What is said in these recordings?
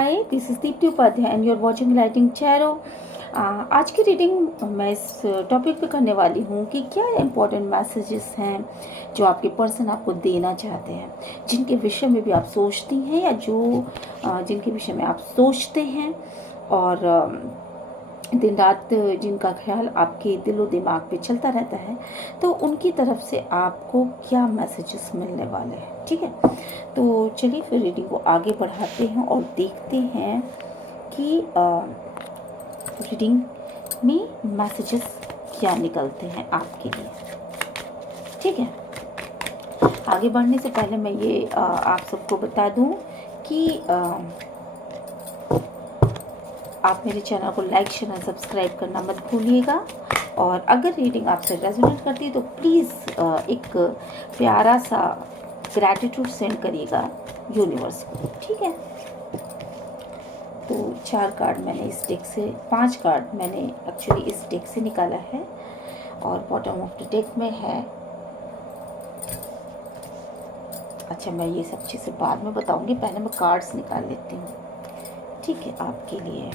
Hi, this is Deepti Upadhyay and you are watching writing चैरो। आज की रीडिंग मैं इस टॉपिक पे करने वाली हूँ कि क्या इम्पोर्टेंट मैसेजेस हैं जो आपके पर्सन आपको देना चाहते हैं, जिनके विषय में भी आप सोचती हैं या जिनके विषय में आप सोचते हैं और दिन रात जिनका ख्याल आपके दिलो दिमाग पे चलता रहता है, तो उनकी तरफ से आपको क्या मैसेजेस मिलने वाले हैं। ठीक है, तो चलिए फिर रीडिंग को आगे बढ़ाते हैं और देखते हैं कि रीडिंग में मैसेजेस क्या निकलते हैं आपके लिए। ठीक है, आगे बढ़ने से पहले मैं ये आप सबको बता दूं कि आप मेरे चैनल को लाइक शेयर और सब्सक्राइब करना मत भूलिएगा। और अगर रीडिंग आपसे रेजोनेट करती है तो प्लीज़ एक प्यारा सा ग्रैटिट्यूड सेंड करिएगा यूनिवर्स को। ठीक है, तो 4 कार्ड मैंने इस डेक से, 5 कार्ड मैंने एक्चुअली इस डेक से निकाला है और बॉटम ऑफ द डेक में है। अच्छा, मैं ये सब चीज़ें बाद में बताऊंगी, पहले मैं कार्ड्स निकाल लेती हूँ। ठीक है, आपके लिए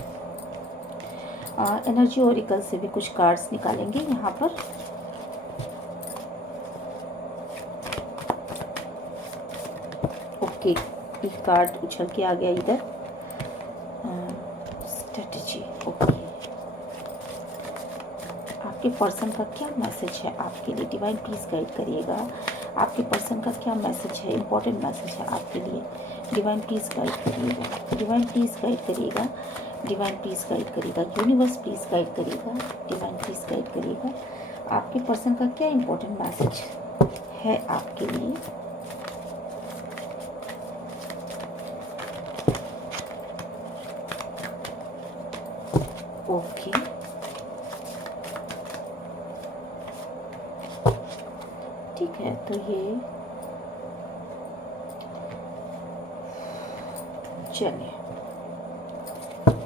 एनर्जी ओरिकल से भी कुछ कार्ड्स निकालेंगे यहाँ पर। ओके, एक कार्ड उछल के आ गया इधर, स्ट्रेटजी। ओके, आपके पर्सन का क्या मैसेज है आपके लिए? डिवाइन प्लीज गाइड करिएगा, आपके पर्सन का क्या मैसेज है, इंपॉर्टेंट मैसेज है आपके लिए। डिवाइन प्लीज गाइड करिएगा, डिवाइन प्लीज गाइड करिएगा, डिवाइन प्लीज गाइड करिएगा, यूनिवर्स प्लीज गाइड करिएगा, डिवाइन प्लीज गाइड करिएगा। आपके पर्सन का क्या इंपॉर्टेंट मैसेज है आपके लिए? ओके, ठीक है, तो ये चलिए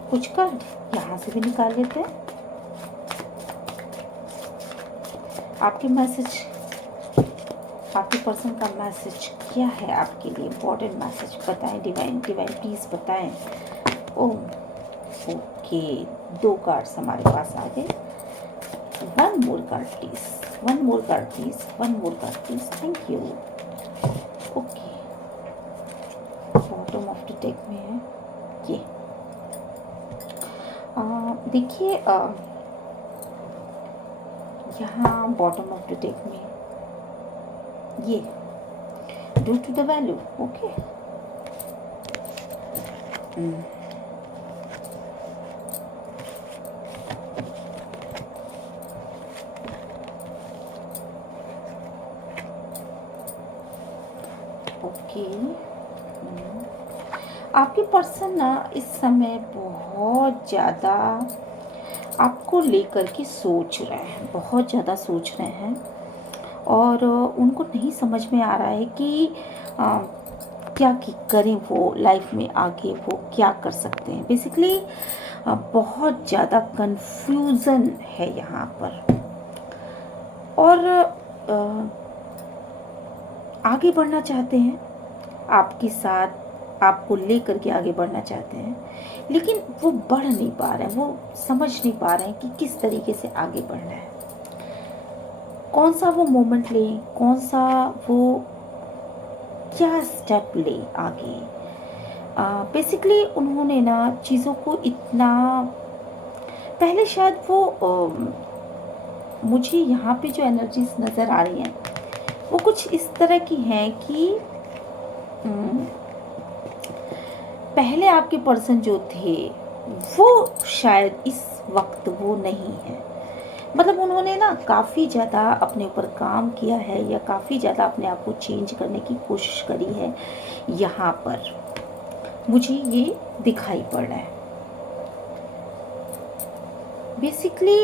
कुछ कार्ड यहाँ से भी निकाल लेते हैं। आपके मैसेज, आपके पर्सन का मैसेज क्या है आपके लिए? इम्पोर्टेंट मैसेज बताएं डिवाइन, डिवाइन प्लीज बताएं। ओके, 2 कार्ड्स हमारे पास आ गए। 1 more card please, 1 more card please, 1 more card please, thank you. Okay, bottom of the deck में है ये। देखिए यहाँ बॉटम ऑफ द डेक में ये due to the value. Okay, okay, आपके पर्सन ना इस समय बहुत ज़्यादा आपको लेकर के सोच रहे हैं, बहुत ज़्यादा सोच रहे हैं और उनको नहीं समझ में आ रहा है कि क्या करें वो लाइफ में आगे, वो क्या कर सकते हैं। बेसिकली बहुत ज़्यादा कंफ्यूजन है यहाँ पर और आगे बढ़ना चाहते हैं आपके साथ, आपको लेकर के आगे बढ़ना चाहते हैं, लेकिन वो बढ़ नहीं पा रहे हैं, वो समझ नहीं पा रहे हैं कि किस तरीके से आगे बढ़ना है, कौन सा वो मोमेंट लें, कौन सा वो क्या स्टेप ले आगे। बेसिकली उन्होंने ना चीज़ों को इतना पहले शायद वो मुझे यहाँ पे जो एनर्जीज नज़र आ रही हैं वो कुछ इस तरह की हैं कि पहले आपके पर्सन जो थे वो शायद इस वक्त वो नहीं है। मतलब उन्होंने ना काफ़ी ज़्यादा अपने ऊपर काम किया है या काफ़ी ज़्यादा अपने आप को चेंज करने की कोशिश करी है। यहाँ पर मुझे ये दिखाई पड़ रहा है। Basically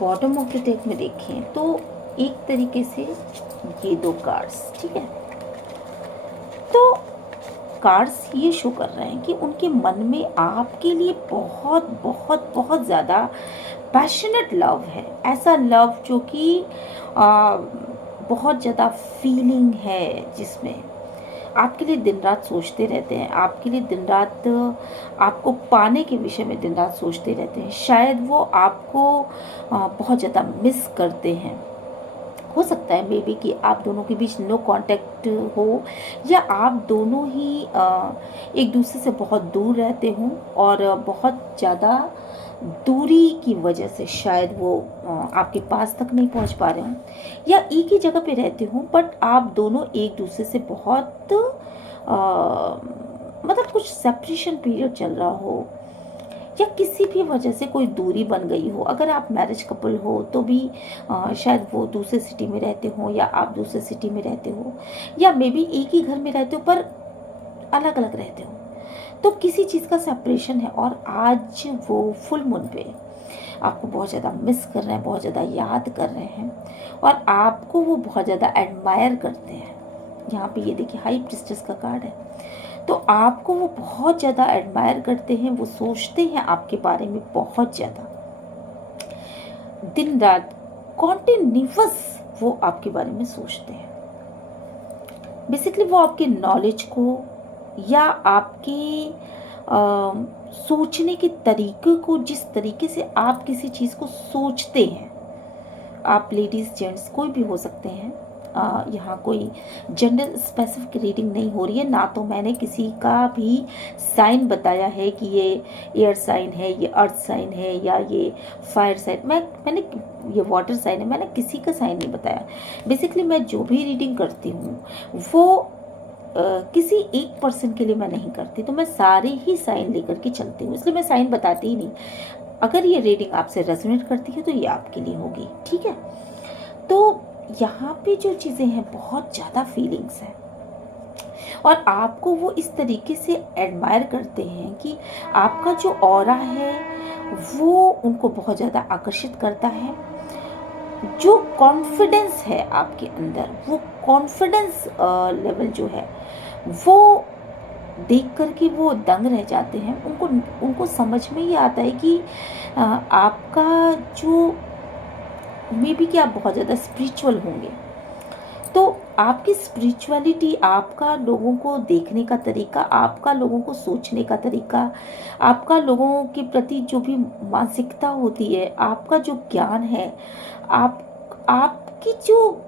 bottom of the deck में देखें तो एक तरीके से ये 2 कार्ड्स, ठीक है, तो कार्ड्स ये शो कर रहे हैं कि उनके मन में आपके लिए बहुत बहुत बहुत ज़्यादा पैशनेट लव है। ऐसा लव जो कि बहुत ज़्यादा फीलिंग है, जिसमें आपके लिए दिन रात सोचते रहते हैं, आपके लिए दिन रात आपको पाने के विषय में दिन रात सोचते रहते हैं। शायद वो आपको बहुत ज़्यादा मिस करते हैं। हो सकता है मे बी कि आप दोनों के बीच नो कांटेक्ट हो, या आप दोनों ही एक दूसरे से बहुत दूर रहते हों, और बहुत ज़्यादा दूरी की वजह से शायद वो आपके पास तक नहीं पहुंच पा रहे हों, या एक ही जगह पे रहते हों बट आप दोनों एक दूसरे से बहुत मतलब कुछ सेपरेशन पीरियड चल रहा हो, या किसी भी वजह से कोई दूरी बन गई हो। अगर आप मैरिज कपल हो तो भी शायद वो दूसरे सिटी में रहते हो या आप दूसरे सिटी में रहते हो, या मे बी एक ही घर में रहते हो पर अलग अलग रहते हो। तो किसी चीज़ का सेपरेशन है, और आज वो फुल मून पे आपको बहुत ज़्यादा मिस कर रहे हैं, बहुत ज़्यादा याद कर रहे हैं, और आपको वो बहुत ज़्यादा एडमायर करते हैं। यहाँ पे ये देखिए हाई प्रिस्टेस का कार्ड है। तो आपको वो बहुत ज़्यादा एडमायर करते हैं, वो सोचते हैं आपके बारे में बहुत ज़्यादा, दिन रात कॉन्टिन्यूअस वो आपके बारे में सोचते हैं। बेसिकली वो आपके नॉलेज को या आपके सोचने के तरीके को, जिस तरीके से आप किसी चीज़ को सोचते हैं, आप लेडीज़ जेंट्स कोई भी हो सकते हैं, यहाँ कोई जेंडर स्पेसिफिक रीडिंग नहीं हो रही है, ना तो मैंने किसी का भी साइन बताया है कि ये एयर साइन है, ये अर्थ साइन है, या ये फायर साइन, मैंने ये वाटर साइन है, मैंने किसी का साइन नहीं बताया। बेसिकली मैं जो भी रीडिंग करती हूँ वो किसी एक पर्सन के लिए मैं नहीं करती, तो मैं सारे ही साइन लेकर के चलती हूँ, इसलिए मैं साइन बताती ही नहीं। अगर ये रीडिंग आपसे रेजोनेट करती है तो ये आपके लिए होगी, ठीक है। तो यहाँ पे जो चीज़ें हैं बहुत ज़्यादा फीलिंग्स हैं, और आपको वो इस तरीके से एडमायर करते हैं कि आपका जो ऑरा है वो उनको बहुत ज़्यादा आकर्षित करता है। जो कॉन्फिडेंस है आपके अंदर, वो कॉन्फिडेंस लेवल जो है वो देख करके वो दंग रह जाते हैं। उनको समझ में ही आता है कि आपका जो मे बी कि आप बहुत ज़्यादा स्पिरिचुअल होंगे, तो आपकी स्पिरिचुअलिटी, आपका लोगों को देखने का तरीका, आपका लोगों को सोचने का तरीका, आपका लोगों के प्रति जो भी मानसिकता होती है, आपका जो ज्ञान है, आपकी जो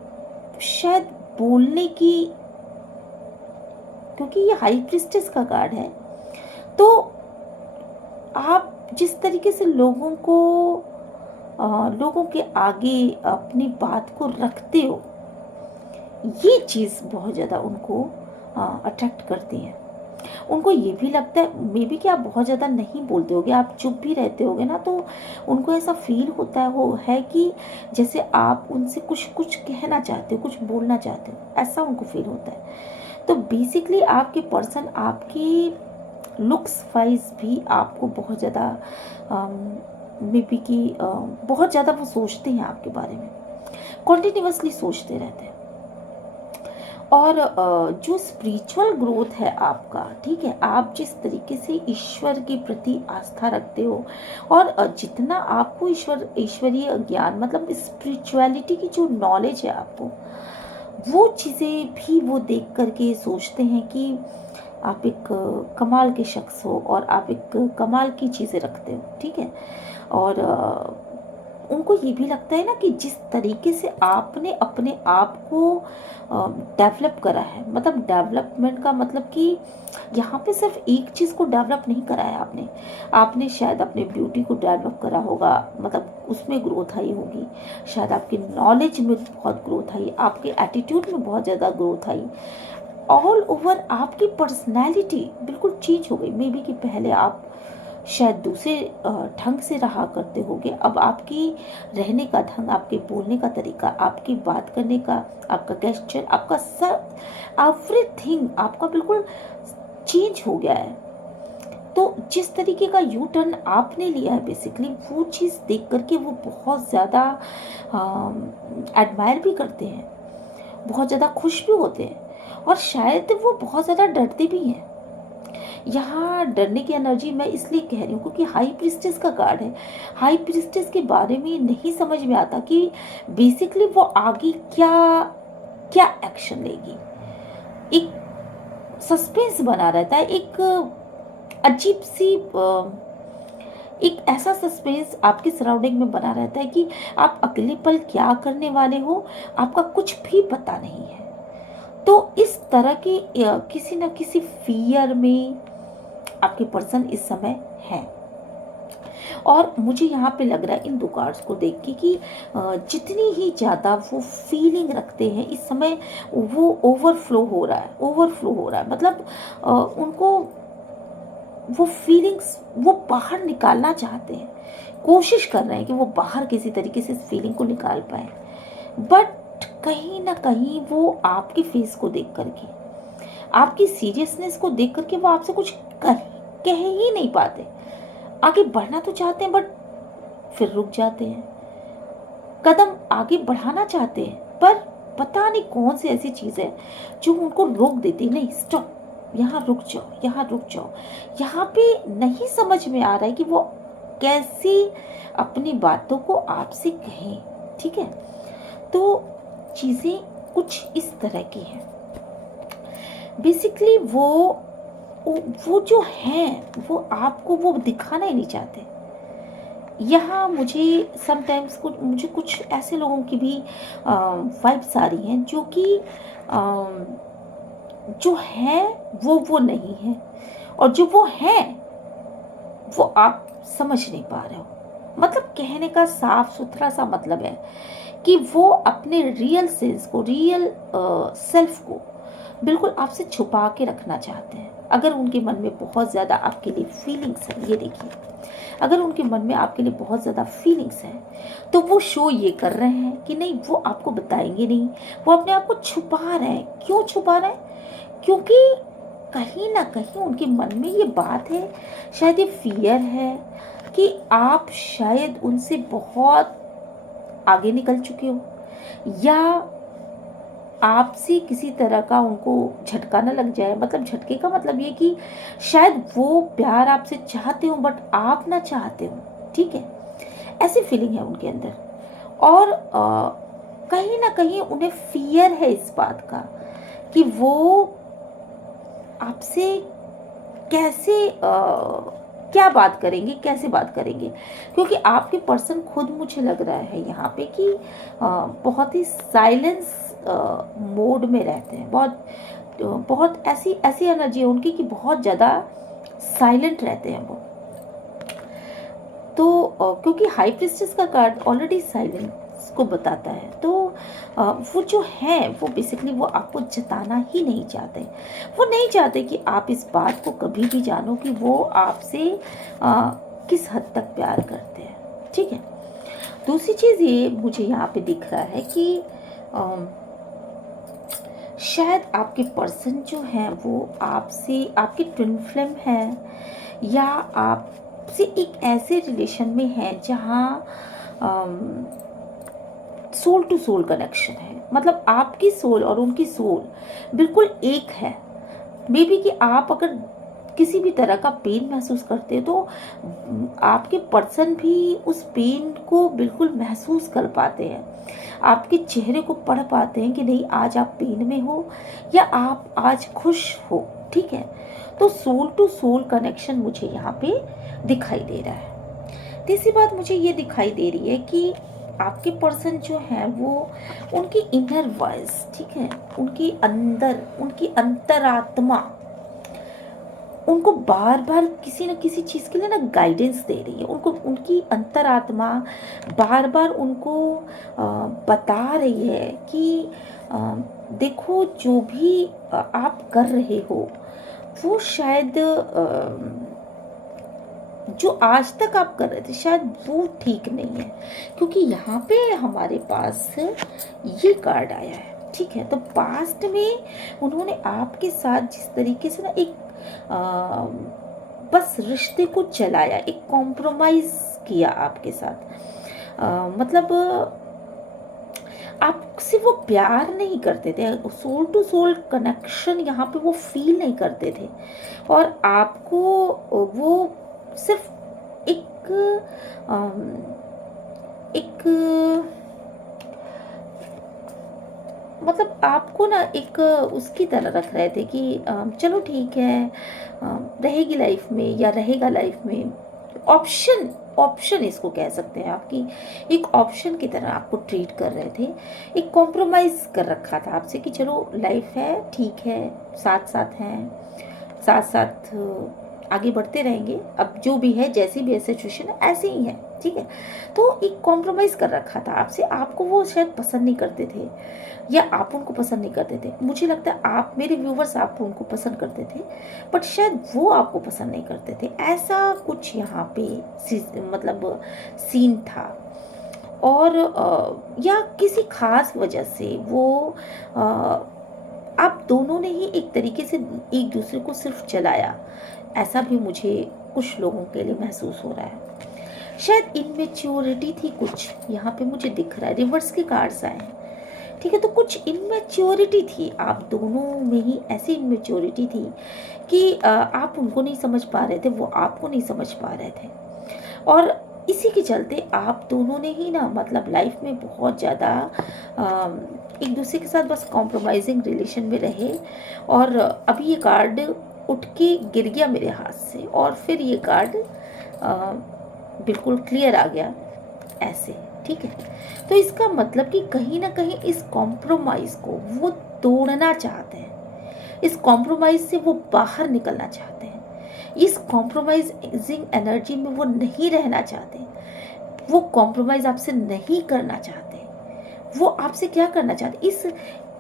शायद बोलने की, क्योंकि ये हाई प्रिस्टेस का कार्ड है, तो आप जिस तरीके से लोगों के आगे अपनी बात को रखते हो, ये चीज़ बहुत ज़्यादा उनको अट्रैक्ट करती है। उनको ये भी लगता है मे बी कि आप बहुत ज़्यादा नहीं बोलते होगे, आप चुप भी रहते होगे ना, तो उनको ऐसा फील होता है, वो है कि जैसे आप उनसे कुछ कहना चाहते हो, कुछ बोलना चाहते हो, ऐसा उनको फील होता है। तो बेसिकली आपके पर्सन आपकी लुक्स वाइज भी आपको बहुत ज़्यादा मे बी कि बहुत ज़्यादा वो सोचते हैं आपके बारे में, कॉन्टिन्यूसली सोचते रहते हैं। और जो स्पिरिचुअल ग्रोथ है आपका, ठीक है, आप जिस तरीके से ईश्वर के प्रति आस्था रखते हो, और जितना आपको ईश्वरीय ज्ञान मतलब स्पिरिचुअलिटी की जो नॉलेज है आपको, वो चीज़ें भी वो देख करके सोचते हैं कि आप एक कमाल के शख्स हो, और आप एक कमाल की चीज़ें रखते हो, ठीक है। और उनको ये भी लगता है ना कि जिस तरीके से आपने अपने आप को डेवलप करा है, मतलब डेवलपमेंट का मतलब कि यहाँ पे सिर्फ एक चीज़ को डेवलप नहीं करा है आपने शायद अपने ब्यूटी को डेवलप करा होगा, मतलब उसमें ग्रोथ आई होगी, शायद आपके नॉलेज में बहुत ग्रोथ आई, आपके एटीट्यूड में बहुत ज़्यादा ग्रोथ आई, ऑल ओवर आपकी पर्सनैलिटी बिल्कुल चेंज हो गई। मे बी कि पहले आप शायद दूसरे ढंग से रहा करते होगे, अब आपकी रहने का ढंग, आपके बोलने का तरीका, आपकी बात करने का, आपका गेस्चर, आपका सब एवरीथिंग आपका बिल्कुल चेंज हो गया है। तो जिस तरीके का यू टर्न आपने लिया है, बेसिकली वो चीज़ देख करके वो बहुत ज़्यादा एडमायर भी करते हैं, बहुत ज़्यादा खुश भी होते हैं, और शायद वो बहुत ज़्यादा डरते भी हैं। यहाँ डरने की एनर्जी मैं इसलिए कह रही हूँ क्योंकि हाई प्रिस्टेस का कार्ड है। हाई प्रिस्टेस के बारे में नहीं समझ में आता कि बेसिकली वो आगे क्या क्या एक्शन लेगी। एक सस्पेंस बना रहता है, एक अजीब सी एक ऐसा सस्पेंस आपके सराउंडिंग में बना रहता है कि आप अगले पल क्या करने वाले हो आपका कुछ भी पता नहीं है। तो इस तरह की किसी न किसी फियर में आपके पर्सन इस समय है। और मुझे यहाँ पे लग रहा है इन दो कार्ड्स को देख के कि जितनी ही ज़्यादा वो फीलिंग रखते हैं इस समय वो ओवरफ्लो हो रहा है, ओवरफ्लो हो रहा है। मतलब उनको वो फीलिंग्स वो बाहर निकालना चाहते हैं, कोशिश कर रहे हैं कि वो बाहर किसी तरीके से इस फीलिंग को निकाल पाए, बट कहीं ना कहीं वो आपके फेस को देख करके, आपकी सीरियसनेस को देख करके वो आपसे कुछ कह ही नहीं पाते। आगे बढ़ना तो चाहते हैं बट फिर रुक जाते हैं, कदम आगे बढ़ाना चाहते हैं पर पता नहीं कौन सी ऐसी चीज़ है जो उनको रोक देती, नहीं स्टॉप, यहाँ रुक जाओ, यहाँ रुक जाओ। यहाँ पे नहीं समझ में आ रहा है कि वो कैसे अपनी बातों को आपसे कहें। ठीक है, तो चीज़ें कुछ इस तरह की हैं। बेसिकली वो जो हैं वो आपको वो दिखाना ही नहीं चाहते। यहाँ मुझे समटाइम्स मुझे कुछ ऐसे लोगों की भी वाइब्स आ रही हैं जो कि जो है वो नहीं है, और जो वो है वो आप समझ नहीं पा रहे हो। मतलब कहने का साफ सुथरा सा मतलब है कि वो अपने रियल सेल्स को, रियल सेल्फ को बिल्कुल आपसे छुपा के रखना चाहते हैं। अगर उनके मन में बहुत ज़्यादा आपके लिए फीलिंग्स है, ये देखिए, अगर उनके मन में आपके लिए बहुत ज़्यादा फीलिंग्स हैं तो वो शो ये कर रहे हैं कि नहीं, वो आपको बताएंगे नहीं, वो अपने आप को छुपा रहे हैं। क्यों छुपा रहे हैं? क्योंकि कहीं ना कहीं उनके मन में ये बात है, शायद ये फियर है कि आप शायद उनसे बहुत आगे निकल चुके हो, या आपसे किसी तरह का उनको झटका ना लग जाए। मतलब झटके का मतलब ये कि शायद वो प्यार आपसे चाहते हो बट आप ना चाहते हो। ठीक है, ऐसी फीलिंग है उनके अंदर। और कहीं ना कहीं उन्हें फियर है इस बात का कि वो आपसे कैसे क्या बात करेंगे, कैसे बात करेंगे। क्योंकि आपके पर्सन खुद मुझे लग रहा है यहाँ पे कि बहुत ही साइलेंस मोड में रहते हैं। बहुत ऐसी ऐसी एनर्जी है उनकी कि बहुत ज़्यादा साइलेंट रहते हैं वो। तो क्योंकि हाई प्रिस्टेस का कार्ड ऑलरेडी साइलेंस को बताता है, तो वो जो है वो बेसिकली वो आपको जताना ही नहीं चाहते। वो नहीं चाहते कि आप इस बात को कभी भी जानो कि वो आपसे किस हद तक प्यार करते हैं। ठीक है, दूसरी चीज़ ये मुझे यहाँ पे दिख रहा है कि शायद आपके पर्सन जो हैं वो आपसे, आपके ट्विन फ्लेम है, या आपसे एक ऐसे रिलेशन में है जहाँ सोल टू सोल कनेक्शन है। मतलब आपकी सोल और उनकी सोल बिल्कुल एक है। मे बी कि आप अगर किसी भी तरह का पेन महसूस करते हैं तो आपके पर्सन भी उस पेन को बिल्कुल महसूस कर पाते हैं, आपके चेहरे को पढ़ पाते हैं कि नहीं आज आप पेन में हो या आप आज खुश हो। ठीक है, तो सोल टू सोल कनेक्शन मुझे यहाँ पे दिखाई दे रहा है। तीसरी बात मुझे ये दिखाई दे रही है कि आपके पर्सन जो है वो उनकी इनर वॉइस, ठीक है, उनकी अंदर, उनकी अंतरात्मा उनको बार बार किसी न किसी चीज़ के लिए ना गाइडेंस दे रही है। उनको उनकी अंतरात्मा बार बार उनको बता रही है कि देखो जो भी आप कर रहे हो वो शायद जो आज तक आप कर रहे थे शायद वो ठीक नहीं है। क्योंकि यहाँ पे हमारे पास ये कार्ड आया है। ठीक है, तो पास्ट में उन्होंने आपके साथ जिस तरीके से ना एक बस रिश्ते को चलाया, एक कॉम्प्रोमाइज किया आपके साथ, मतलब आपसे वो प्यार नहीं करते थे, सोल टू सोल कनेक्शन यहाँ पे वो फील नहीं करते थे, और आपको वो सिर्फ एक मतलब आपको ना एक उसकी तरह रख रहे थे कि चलो ठीक है, रहेगी लाइफ में या रहेगा लाइफ में, ऑप्शन ऑप्शन इसको कह सकते हैं, आपकी एक ऑप्शन की तरह आपको ट्रीट कर रहे थे। एक कॉम्प्रोमाइज़ कर रखा था आपसे कि चलो लाइफ है, ठीक है, साथ साथ हैं, साथ साथ आगे बढ़ते रहेंगे, अब जो भी है जैसी भी है सिचुएशन ऐसे ही है, ठीक है। तो एक कॉम्प्रोमाइज़ कर रखा था आपसे, आपको वो शायद पसंद नहीं करते थे या आप उनको पसंद नहीं करते थे। मुझे लगता है आप, मेरे व्यूवर्स, आप उनको पसंद करते थे बट शायद वो आपको पसंद नहीं करते थे, ऐसा कुछ यहाँ पे मतलब सीन था। और या किसी खास वजह से वो आप दोनों ने ही एक तरीके से एक दूसरे को सिर्फ चलाया, ऐसा भी मुझे कुछ लोगों के लिए महसूस हो रहा है। शायद इनमेच्योरिटी थी कुछ, यहाँ पे मुझे दिख रहा है, रिवर्स के कार्ड्स आए हैं, ठीक है। तो कुछ इनमेच्योरिटी थी आप दोनों में ही, ऐसी इनमेच्योरिटी थी कि आप उनको नहीं समझ पा रहे थे, वो आपको नहीं समझ पा रहे थे। और इसी के चलते आप दोनों ने ही ना मतलब लाइफ में बहुत ज़्यादा एक दूसरे के साथ बस कॉम्प्रोमाइजिंग रिलेशन में रहे। और अभी ये कार्ड उठ के गिर गया मेरे हाथ से और फिर ये कार्ड बिल्कुल क्लियर आ गया ऐसे, ठीक है। तो इसका मतलब कि कहीं ना कहीं इस कॉम्प्रोमाइज़ को वो तोड़ना चाहते हैं, इस कॉम्प्रोमाइज़ से वो बाहर निकलना चाहते हैं, इस कॉम्प्रोमाइजिंग एनर्जी में वो नहीं रहना चाहते, वो कॉम्प्रोमाइज़ आपसे नहीं करना चाहते। वो आपसे क्या करना चाहते, इस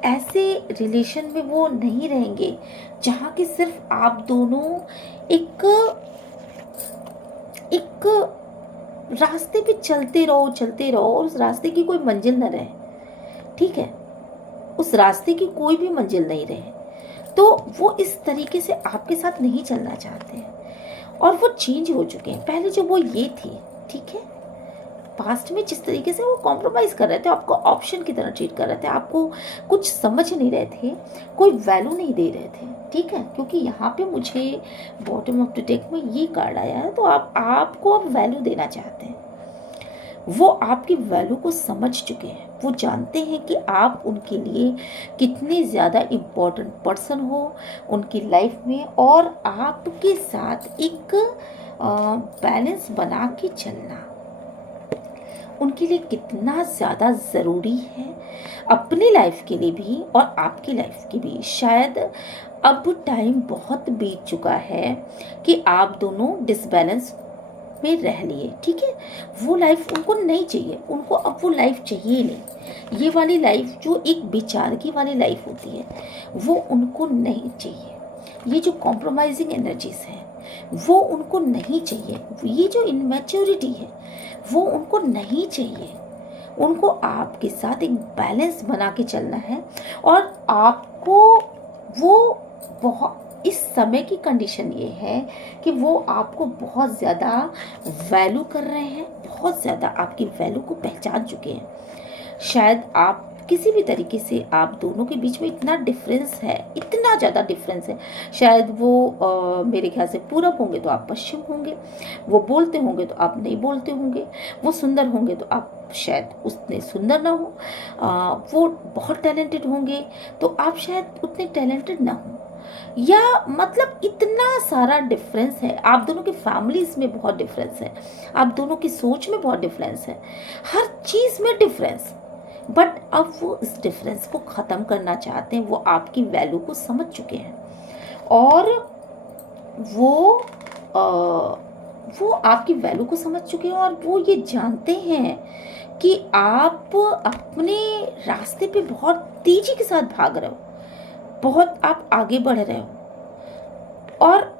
ऐसे रिलेशन में वो नहीं रहेंगे जहाँ कि सिर्फ आप दोनों एक एक रास्ते पे चलते रहो और उस रास्ते की कोई मंजिल न रहे, ठीक है, उस रास्ते की कोई भी मंजिल नहीं रहे। तो वो इस तरीके से आपके साथ नहीं चलना चाहते हैं और वो चेंज हो चुके हैं। पहले जो वो ये थी, ठीक है, पास्ट में जिस तरीके से वो कॉम्प्रोमाइज़ कर रहे थे, आपको ऑप्शन की तरह ट्रीट कर रहे थे, आपको कुछ समझ नहीं रहे थे, कोई वैल्यू नहीं दे रहे थे, ठीक है। क्योंकि यहाँ पे मुझे बॉटम ऑफ द डेक में ये कार्ड आया है, तो आपको अब वैल्यू देना चाहते हैं। वो आपकी वैल्यू को समझ चुके हैं, वो जानते हैं कि आप उनके लिए कितने ज़्यादा इम्पोर्टेंट पर्सन हो उनकी लाइफ में, और आपके साथ एक बैलेंस बना के चलना उनके लिए कितना ज़्यादा ज़रूरी है, अपनी लाइफ के लिए भी और आपकी लाइफ के भी। शायद अब टाइम बहुत बीत चुका है कि आप दोनों डिसबैलेंस में रह लिए, ठीक है। वो लाइफ उनको नहीं चाहिए, उनको अब वो लाइफ चाहिए नहीं। ये वाली लाइफ जो एक बेचारगी वाली लाइफ होती है वो उनको नहीं चाहिए। ये जो कॉम्प्रोमाइजिंग एनर्जीज हैं वो उनको नहीं चाहिए। ये जो इनमेच्योरिटी है वो उनको नहीं चाहिए। उनको आपके साथ एक बैलेंस बना के चलना है। और आपको वो बहुत, इस समय की कंडीशन ये है कि वो आपको बहुत ज़्यादा वैल्यू कर रहे हैं, बहुत ज़्यादा आपकी वैल्यू को पहचान चुके हैं। शायद आप किसी भी तरीके से आप दोनों के बीच में इतना डिफरेंस है, इतना ज़्यादा डिफरेंस है। शायद वो मेरे ख्याल से पूरब होंगे तो आप पश्चिम होंगे, वो बोलते होंगे तो आप नहीं बोलते होंगे, वो सुंदर होंगे तो आप शायद उतने सुंदर ना हो, वो बहुत टैलेंटेड होंगे तो आप शायद उतने टैलेंटेड ना हो, या मतलब इतना सारा डिफरेंस है। आप दोनों की फैमिलीज में बहुत डिफरेंस है, आप दोनों की सोच में बहुत डिफरेंस है, हर चीज़ में डिफरेंस। बट अब वो इस डिफरेंस को ख़त्म करना चाहते हैं। वो आपकी वैल्यू को समझ चुके हैं और वो आ, वो आपकी वैल्यू को समझ चुके हैं और वो ये जानते हैं कि आप अपने रास्ते पे बहुत तेज़ी के साथ भाग रहे हो, बहुत आप आगे बढ़ रहे हो और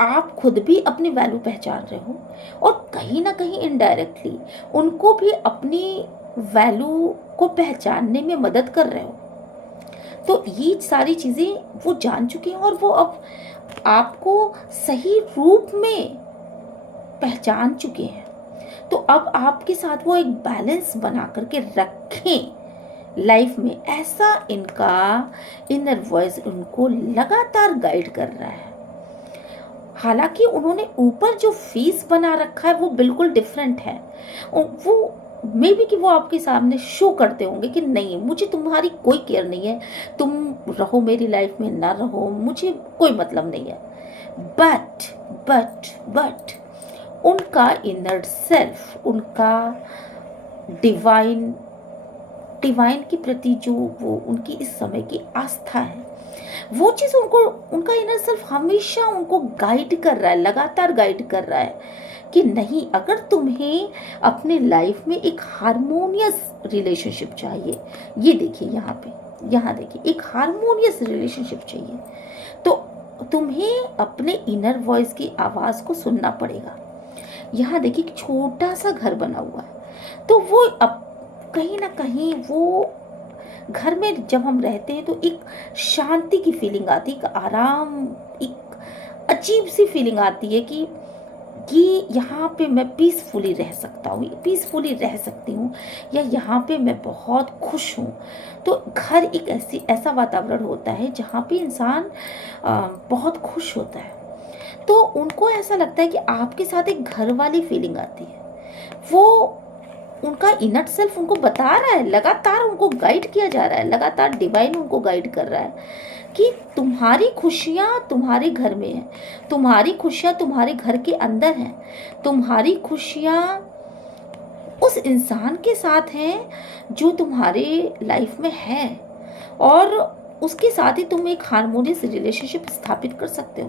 आप खुद भी अपनी वैल्यू पहचान रहे हो और कहीं ना कहीं इनडायरेक्टली उनको भी अपनी वैल्यू को पहचानने में मदद कर रहे हो। तो ये सारी चीज़ें वो जान चुके हैं और वो अब आपको सही रूप में पहचान चुके हैं। तो अब आपके साथ वो एक बैलेंस बना करके रखें लाइफ में, ऐसा इनका इनर वॉइस उनको लगातार गाइड कर रहा है। हालांकि उन्होंने ऊपर जो फीस बना रखा है वो बिल्कुल डिफरेंट है। वो मे बी कि वो आपके सामने शो करते होंगे कि नहीं, मुझे तुम्हारी कोई केयर नहीं है, तुम रहो मेरी लाइफ में, ना रहो, मुझे कोई मतलब नहीं है। बट उनका इनर सेल्फ, उनका डिवाइन डिवाइन के प्रति जो वो उनकी इस समय की आस्था है, वो चीज़ उनको, उनका इनर सेल्फ हमेशा उनको गाइड कर रहा है, लगातार गाइड कर रहा है कि नहीं, अगर तुम्हें अपने लाइफ में एक हारमोनियस रिलेशनशिप चाहिए, ये देखिए यहाँ पे, यहाँ देखिए, एक हारमोनियस रिलेशनशिप चाहिए, तो तुम्हें अपने इनर वॉइस की आवाज़ को सुनना पड़ेगा। यहाँ देखिए एक छोटा सा घर बना हुआ है, तो वो अब कहीं ना कहीं वो घर में जब हम रहते हैं तो एक शांति की फीलिंग आती है, एक आराम, एक अजीब सी फीलिंग आती है कि यहाँ पे मैं पीसफुली रह सकता हूँ, पीसफुली रह सकती हूँ, या यहाँ पे मैं बहुत खुश हूँ। तो घर एक ऐसा वातावरण होता है जहाँ पे इंसान बहुत खुश होता है, तो उनको ऐसा लगता है कि आपके साथ एक घर वाली फीलिंग आती है। वो उनका इनर सेल्फ उनको बता रहा है, लगातार उनको गाइड किया जा रहा है, लगातार डिवाइन उनको गाइड कर रहा है कि तुम्हारी खुशियाँ तुम्हारे घर में है, तुम्हारी खुशियाँ तुम्हारे घर के अंदर हैं, तुम्हारी खुशियाँ उस इंसान के साथ हैं जो तुम्हारे लाइफ में है, और उसके साथ ही तुम एक हारमोनियस रिलेशनशिप स्थापित कर सकते हो।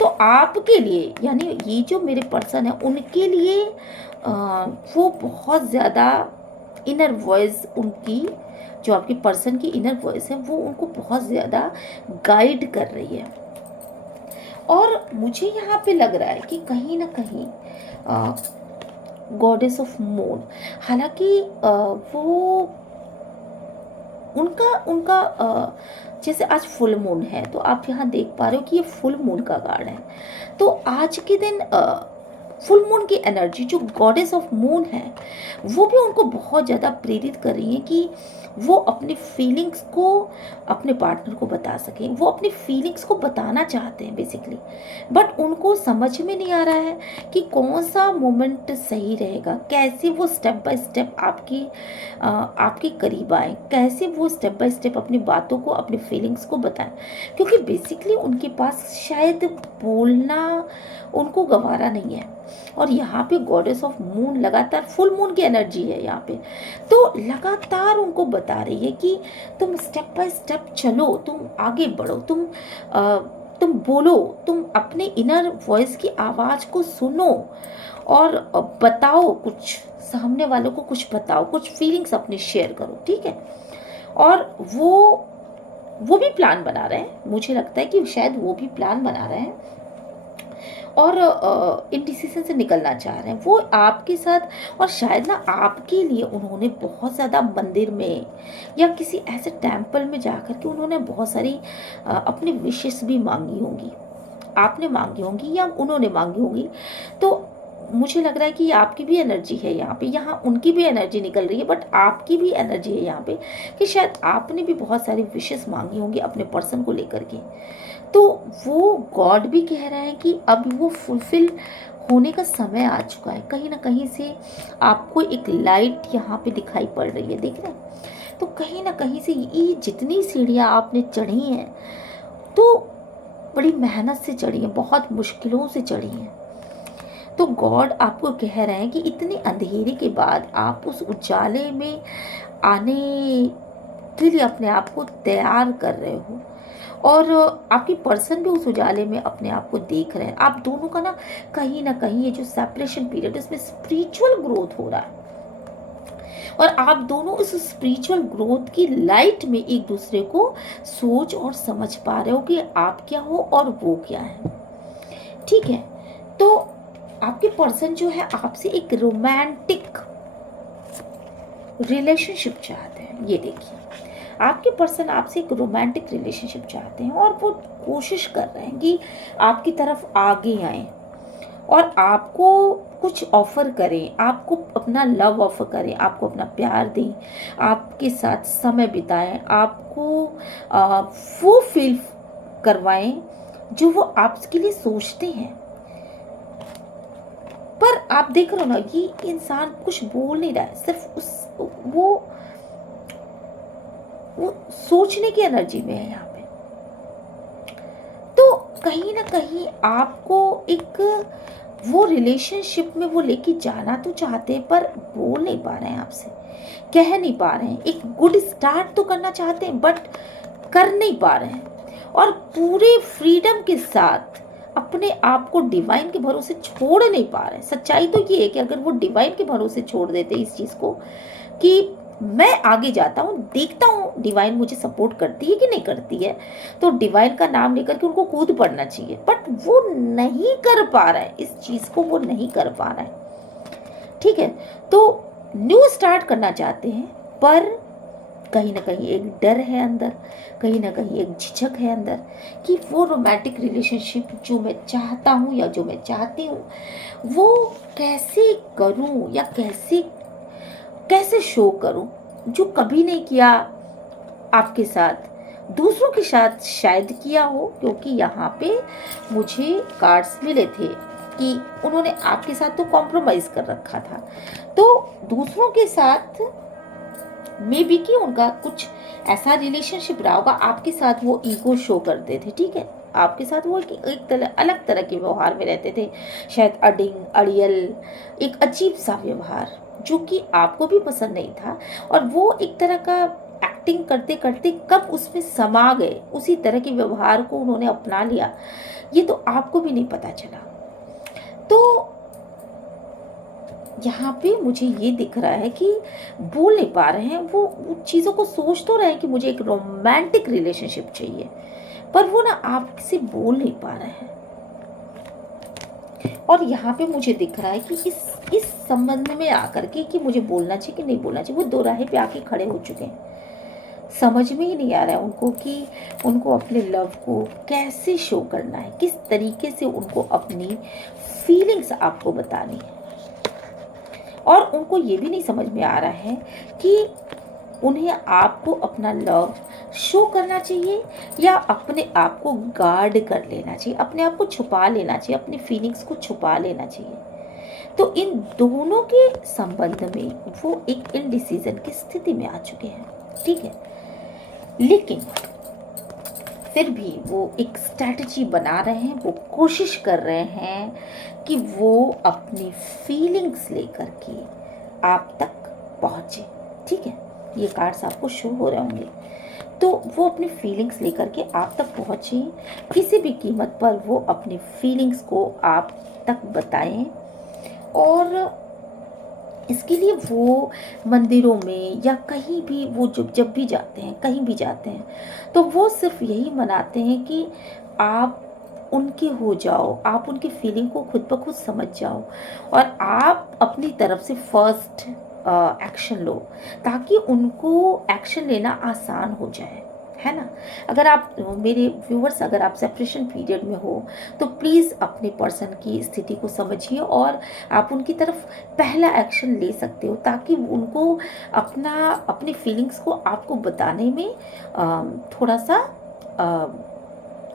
तो आपके लिए, यानी ये जो मेरे पर्सन है, उनके लिए वो बहुत ज़्यादा इनर वॉइस, उनकी जो आपके पर्सन की इनर वॉइस है, वो उनको बहुत ज़्यादा गाइड कर रही है। और मुझे यहाँ पे लग रहा है कि कहीं ना कहीं गॉडेस ऑफ मून, हालांकि वो उनका उनका जैसे आज फुल मून है, तो आप यहाँ देख पा रहे हो कि ये फुल मून का कार्ड है। तो आज के दिन फुल मून की एनर्जी, जो गॉडेस ऑफ मून है, वो भी उनको बहुत ज़्यादा प्रेरित कर रही है कि वो अपनी फीलिंग्स को अपने पार्टनर को बता सकें। वो अपनी फीलिंग्स को बताना चाहते हैं बेसिकली, बट उनको समझ में नहीं आ रहा है कि कौन सा मोमेंट सही रहेगा, कैसे वो स्टेप बाय स्टेप आपके करीब आए, कैसे वो स्टेप बाय स्टेप अपनी बातों को, अपनी फीलिंग्स को बताएं, क्योंकि बेसिकली उनके पास शायद बोलना उनको गवारा नहीं है। और यहाँ पे गॉडेस ऑफ मून, लगातार फुल मून की एनर्जी है यहाँ पे, तो लगातार उनको बता रही है कि तुम स्टेप बाय स्टेप चलो, तुम आगे बढ़ो, तुम बोलो, तुम अपने इनर वॉइस की आवाज़ को सुनो और बताओ, कुछ सामने वालों को कुछ बताओ, कुछ फीलिंग्स अपनी शेयर करो, ठीक है। और वो भी प्लान बना रहे हैं, मुझे लगता है कि शायद वो भी प्लान बना रहे हैं और इंडिसीजन से निकलना चाह रहे हैं वो आपके साथ। और शायद ना आपके लिए उन्होंने बहुत ज़्यादा मंदिर में या किसी ऐसे टेम्पल में जाकर के उन्होंने बहुत सारी अपनी विशेस भी मांगी होंगी, आपने मांगी होंगी या उन्होंने मांगी होंगी। तो मुझे लग रहा है कि आपकी भी एनर्जी है यहाँ पे, यहाँ उनकी भी एनर्जी निकल रही है, बट आपकी भी एनर्जी है यहाँ पे कि शायद आपने भी बहुत सारी विशेस मांगी होंगी अपने पर्सन को लेकर के। तो वो गॉड भी कह रहा है कि अब वो फुलफिल होने का समय आ चुका है। कहीं ना कहीं से आपको एक लाइट यहाँ पे दिखाई पड़ रही है, देख रहे हैं। तो कहीं ना कहीं से ये जितनी सीढ़ियाँ आपने चढ़ी हैं, तो बड़ी मेहनत से चढ़ी हैं, बहुत मुश्किलों से चढ़ी हैं। तो गॉड आपको कह रहे हैं कि इतने अंधेरे के बाद आप उस उजाले में आने के लिए अपने आप को तैयार कर रहे हो, और आपकी पर्सन भी उस उजाले में अपने आप को देख रहे हैं। आप दोनों का ना कहीं ये जो सेपरेशन पीरियड, इसमें स्पिरिचुअल ग्रोथ हो रहा है, और आप दोनों इस स्पिरिचुअल ग्रोथ की लाइट में एक दूसरे को सोच और समझ पा रहे हो कि आप क्या हो और वो क्या है, ठीक है। तो आपके पर्सन जो है आपसे एक रोमांटिक रिलेशनशिप चाहते हैं। ये देखिए, आपके पर्सन आपसे एक रोमांटिक रिलेशनशिप चाहते हैं, और वो कोशिश कर रहे हैं कि आपकी तरफ आगे आएं और आपको कुछ ऑफर करें, आपको अपना लव ऑफर करें, आपको अपना प्यार दें, आपके साथ समय बिताएं, आपको वो फील करवाएं जो वो आपके लिए सोचते हैं। पर आप देख रहे हो ना, ये इंसान कुछ बोल नहीं रहा है, सिर्फ वो सोचने की एनर्जी में है यहाँ पे। तो कहीं ना कहीं आपको एक वो रिलेशनशिप में वो लेके जाना तो चाहते हैं, पर बोल नहीं पा रहे हैं आपसे, कह नहीं पा रहे हैं। एक गुड स्टार्ट तो करना चाहते हैं बट कर नहीं पा रहे हैं, और पूरे फ्रीडम के साथ अपने आप को डिवाइन के भरोसे छोड़ नहीं पा रहे हैं। सच्चाई तो ये है कि अगर वो डिवाइन के भरोसे छोड़ देते इस चीज़ को कि मैं आगे जाता हूँ, देखता हूँ डिवाइन मुझे सपोर्ट करती है कि नहीं करती है, तो डिवाइन का नाम लेकर के उनको कूद पड़ना चाहिए। बट वो नहीं कर पा रहा है इस चीज़ को, वो नहीं कर पा रहा है। ठीक है, तो न्यू स्टार्ट करना चाहते हैं, पर कहीं ना कहीं एक डर है अंदर, कहीं ना कहीं एक झिझक है अंदर कि वो रोमांटिक रिलेशनशिप जो मैं चाहता हूँ या जो मैं चाहती हूँ वो कैसे करूँ या कैसे शो करूं, जो कभी नहीं किया आपके साथ, दूसरों के साथ शायद किया हो। क्योंकि यहाँ पे मुझे कार्ड्स मिले थे कि उन्होंने आपके साथ तो कॉम्प्रोमाइज कर रखा था, तो दूसरों के साथ मे बी कि उनका कुछ ऐसा रिलेशनशिप रहा होगा, आपके साथ वो ईगो शो करते थे। ठीक है, आपके साथ वो एक अलग तरह के व्यवहार में रहते थे, शायद अडिंग अड़ियल, एक अजीब सा व्यवहार जो कि आपको भी पसंद नहीं था, और वो एक तरह का एक्टिंग करते करते कब उसमें समा गए, उसी तरह के व्यवहार को उन्होंने अपना लिया, ये तो आपको भी नहीं पता चला। तो यहाँ पे मुझे ये दिख रहा है कि बोल नहीं पा रहे हैं, वो चीज़ों को सोच तो रहे हैं कि मुझे एक रोमांटिक रिलेशनशिप चाहिए, पर वो ना आपसे बोल नहीं पा रहे हैं। और यहाँ पे मुझे दिख रहा है कि इस संबंध में आकर के कि मुझे बोलना चाहिए कि नहीं बोलना चाहिए, वो दो राहें पे आके खड़े हो चुके हैं। समझ में ही नहीं आ रहा है उनको कि उनको अपने लव को कैसे शो करना है, किस तरीके से उनको अपनी फीलिंग्स आपको बतानी है। और उनको ये भी नहीं समझ में आ रहा है कि उन्हें आपको अपना लव शो करना चाहिए या अपने आप को गार्ड कर लेना चाहिए, अपने आप को छुपा लेना चाहिए, अपनी फीलिंग्स को छुपा लेना चाहिए। तो इन दोनों के संबंध में वो एक इनडिसीजन की स्थिति में आ चुके हैं। ठीक है, लेकिन फिर भी वो एक स्ट्रैटेजी बना रहे हैं, वो कोशिश कर रहे हैं कि वो अपनी फीलिंग्स लेकर के आप तक पहुँचे। ठीक है, ये कार्ड्स आपको शो हो रहे होंगे। तो वो अपनी फीलिंग्स लेकर के आप तक पहुँचे, किसी भी कीमत पर वो अपनी फीलिंग्स को आप तक बताएं, और इसके लिए वो मंदिरों में या कहीं भी वो जब भी जाते हैं, कहीं भी जाते हैं, तो वो सिर्फ यही मनाते हैं कि आप उनके हो जाओ, आप उनकी फीलिंग को खुद ब खुद समझ जाओ, और आप अपनी तरफ से फर्स्ट एक्शन लो, ताकि उनको एक्शन लेना आसान हो जाए, है ना। अगर आप मेरे व्यूअर्स, अगर आप सेपरेशन पीरियड में हो तो प्लीज़ अपने पर्सन की स्थिति को समझिए और आप उनकी तरफ पहला एक्शन ले सकते हो, ताकि उनको अपनी फीलिंग्स को आपको बताने में थोड़ा सा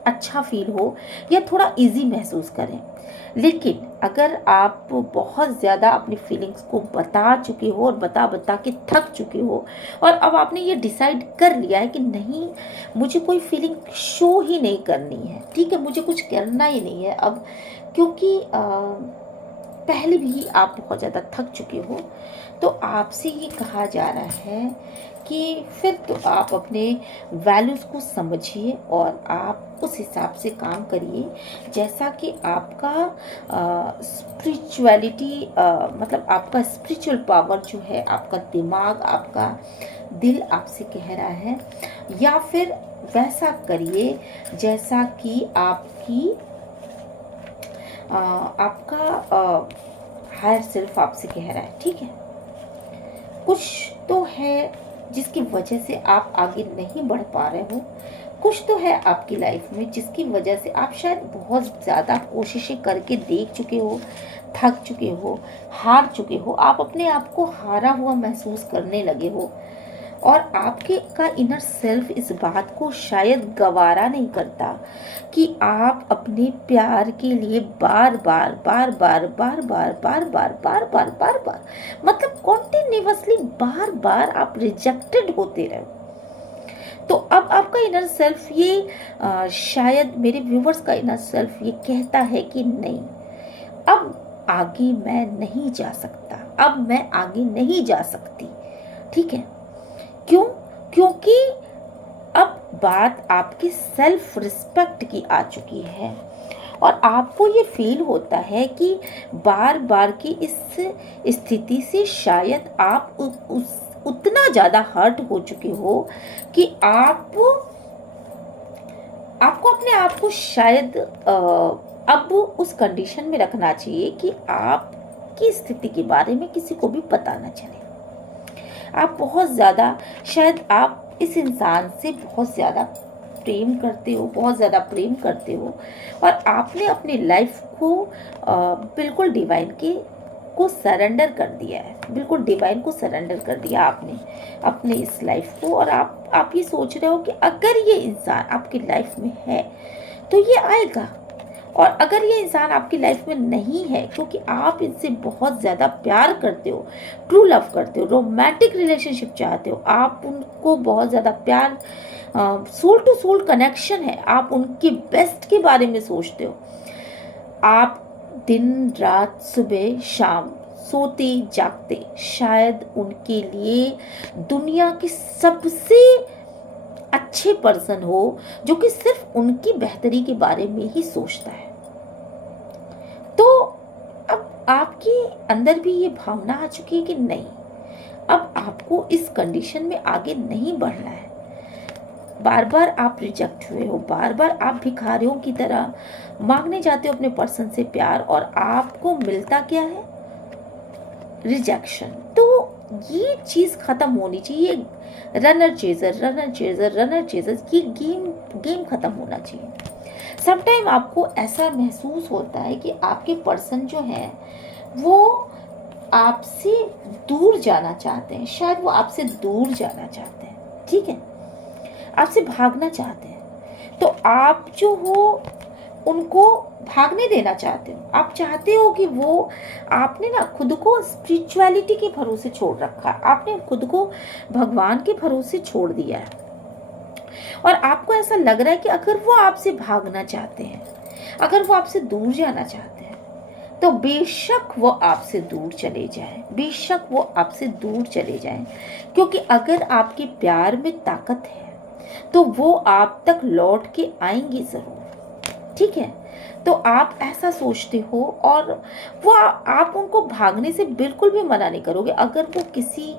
अच्छा फील हो या थोड़ा इजी महसूस करें। लेकिन अगर आप बहुत ज़्यादा अपनी फीलिंग्स को बता चुके हो और बता के थक चुके हो, और अब आपने ये डिसाइड कर लिया है कि नहीं, मुझे कोई फीलिंग शो ही नहीं करनी है, ठीक है, मुझे कुछ करना ही नहीं है अब, क्योंकि पहले भी आप बहुत ज़्यादा थक चुके हो, तो आपसे ये कहा जा रहा है कि फिर तो आप अपने वैल्यूज़ को समझिए और आप उस हिसाब से काम करिए, जैसा कि आपका स्पिरिचुअलिटी मतलब आपका स्पिरिचुअल पावर जो है, आपका दिमाग, आपका दिल आपसे कह रहा है, या फिर वैसा करिए जैसा कि आपका हायर सेल्फ आपसे कह रहा है। ठीक है, कुछ तो है जिसकी वजह से आप आगे नहीं बढ़ पा रहे हो, कुछ तो है आपकी लाइफ में जिसकी वजह से आप शायद बहुत ज़्यादा कोशिशें करके देख चुके हो, थक चुके हो, हार चुके हो, आप अपने आप को हारा हुआ महसूस करने लगे हो, और आपके का इनर सेल्फ इस बात को शायद गवारा नहीं करता कि आप अपने प्यार के लिए बार बार बार बार बार बार बार बार बार बार बार बार मतलब कॉन्टिन्यूअसली बार बार आप रिजेक्टेड होते रहो। तो अब आपका इनर सेल्फ ये शायद मेरे व्यूवर्स का इनर सेल्फ ये कहता है कि नहीं, अब आगे मैं नहीं जा सकता, अब मैं आगे नहीं जा सकती। ठीक है, क्यों? क्योंकि अब बात आपकी सेल्फ रिस्पेक्ट की आ चुकी है और आपको ये फील होता है कि बार बार की इस स्थिति से शायद आप उतना ज़्यादा हर्ट हो चुके हो कि आपको अपने आप को शायद अब उस कंडीशन में रखना चाहिए कि आपकी स्थिति के बारे में किसी को भी पता ना चले। आप बहुत ज़्यादा शायद आप इस इंसान से बहुत ज़्यादा प्रेम करते हो, बहुत ज़्यादा प्रेम करते हो और आपने अपनी लाइफ को बिल्कुल डिवाइन को सरेंडर कर दिया है, बिल्कुल डिवाइन को सरेंडर कर दिया आपने अपने इस लाइफ को। और आप ये सोच रहे हो कि अगर ये इंसान आपकी लाइफ में है तो ये आएगा, और अगर ये इंसान आपकी लाइफ में नहीं है क्योंकि आप इनसे बहुत ज़्यादा प्यार करते हो, ट्रू लव करते हो, रोमांटिक रिलेशनशिप चाहते हो, आप उनको बहुत ज़्यादा प्यार, सोल टू सोल कनेक्शन है, आप उनके बेस्ट के बारे में सोचते हो, आप दिन रात सुबह शाम सोते जागते शायद उनके लिए दुनिया की सबसे अच्छे पर्सन हो जो कि सिर्फ उनकी बेहतरी के बारे में ही सोचता है। तो अब आपके अंदर भी ये भावना आ चुकी है कि नहीं, अब आपको इस कंडीशन में आगे नहीं बढ़ना है। बार बार आप रिजेक्ट हुए हो, बार बार आप भिखारियों की तरह मांगने जाते हो अपने पर्सन से प्यार और आपको मिलता क्या है? रिजेक्शन। तो ये चीज़ ख़त्म होनी चाहिए। Runner chaser runner chaser runner chaser ये गेम ख़त्म होना चाहिए। समटाइम आपको ऐसा महसूस होता है कि आपके पर्सन जो है वो आपसे दूर जाना चाहते हैं, शायद वो आपसे दूर जाना चाहते हैं, ठीक है, आपसे भागना चाहते हैं। तो आप जो हो उनको भागने देना चाहते हो। आप चाहते हो कि वो, आपने ना खुद को स्पिरिचुअलिटी के भरोसे छोड़ रखा, आपने खुद को भगवान के भरोसे छोड़ दिया है और आपको ऐसा लग रहा है कि अगर वो आपसे भागना चाहते हैं, अगर वो आपसे दूर जाना चाहते हैं तो बेशक वो आपसे दूर चले जाएं, बेशक वो आपसे दूर चले जाएं, क्योंकि अगर आपके प्यार में ताकत है तो वो आप तक लौट के आएंगे ज़रूर, ठीक है। तो आप ऐसा सोचते हो और वो आप उनको भागने से बिल्कुल भी मना नहीं करोगे। अगर वो किसी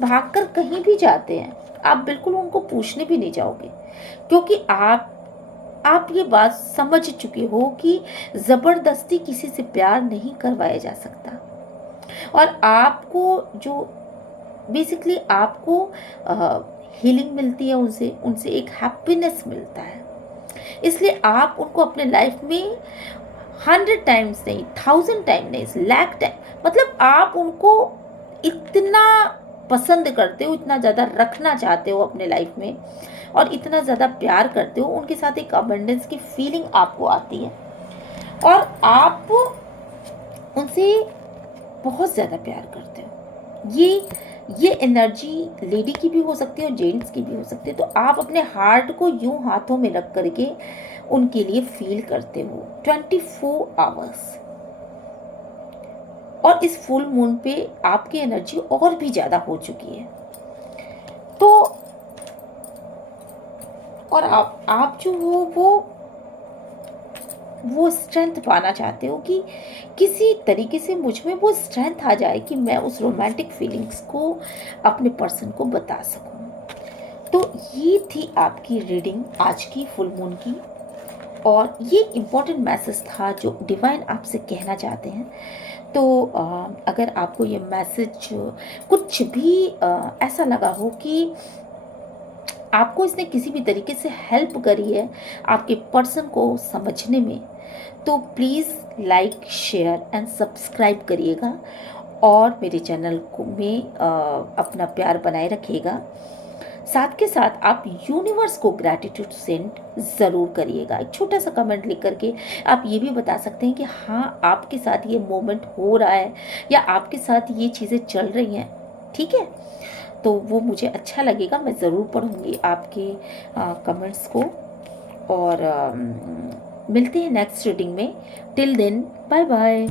भागकर कहीं भी जाते हैं आप बिल्कुल उनको पूछने भी नहीं जाओगे, क्योंकि आप ये बात समझ चुके हो कि ज़बरदस्ती किसी से प्यार नहीं करवाया जा सकता और आपको जो बेसिकली आपको हीलिंग मिलती है, उनसे एक हैप्पीनेस मिलता है। इसलिए आप उनको अपने लाइफ में 100 टाइम्स नहीं, 1000 टाइम नहीं, लाख टाइम, मतलब आप उनको इतना पसंद करते हो, इतना ज़्यादा रखना चाहते हो अपने लाइफ में और इतना ज़्यादा प्यार करते हो, उनके साथ एक अबंडेंस की फीलिंग आपको आती है और आप उनसे बहुत ज़्यादा प्यार करते हो। ये एनर्जी लेडी की भी हो सकती है और जेंट्स की भी हो सकती है। तो आप अपने हार्ट को यूं हाथों में रख करके उनके लिए फील करते हो 24 आवर्स, और इस फुल मून पे आपकी एनर्जी और भी ज़्यादा हो चुकी है। तो और आप जो हो वो स्ट्रेंथ पाना चाहते हो कि किसी तरीके से मुझ में वो स्ट्रेंथ आ जाए कि मैं उस रोमांटिक फीलिंग्स को अपने पर्सन को बता सकूं। तो ये थी आपकी रीडिंग आज की फुल मून की, और ये इम्पोर्टेंट मैसेज था जो डिवाइन आपसे कहना चाहते हैं। तो अगर आपको ये मैसेज कुछ भी ऐसा लगा हो कि आपको इसने किसी भी तरीके से हेल्प करी है आपके पर्सन को समझने में, तो please like share and subscribe करिएगा और मेरे चैनल को में अपना प्यार बनाए रखिएगा। साथ के साथ आप यूनिवर्स को ग्रैटिट्यूड सेंड ज़रूर करिएगा। एक छोटा सा कमेंट लिख करके आप ये भी बता सकते हैं कि हाँ, आपके साथ ये मोमेंट हो रहा है या आपके साथ ये चीज़ें चल रही हैं, ठीक है। तो वो मुझे अच्छा लगेगा, मैं ज़रूर पढ़ूँगी आपके कमेंट्स को। और मिलते हैं नेक्स्ट रीडिंग में। Till then, bye bye.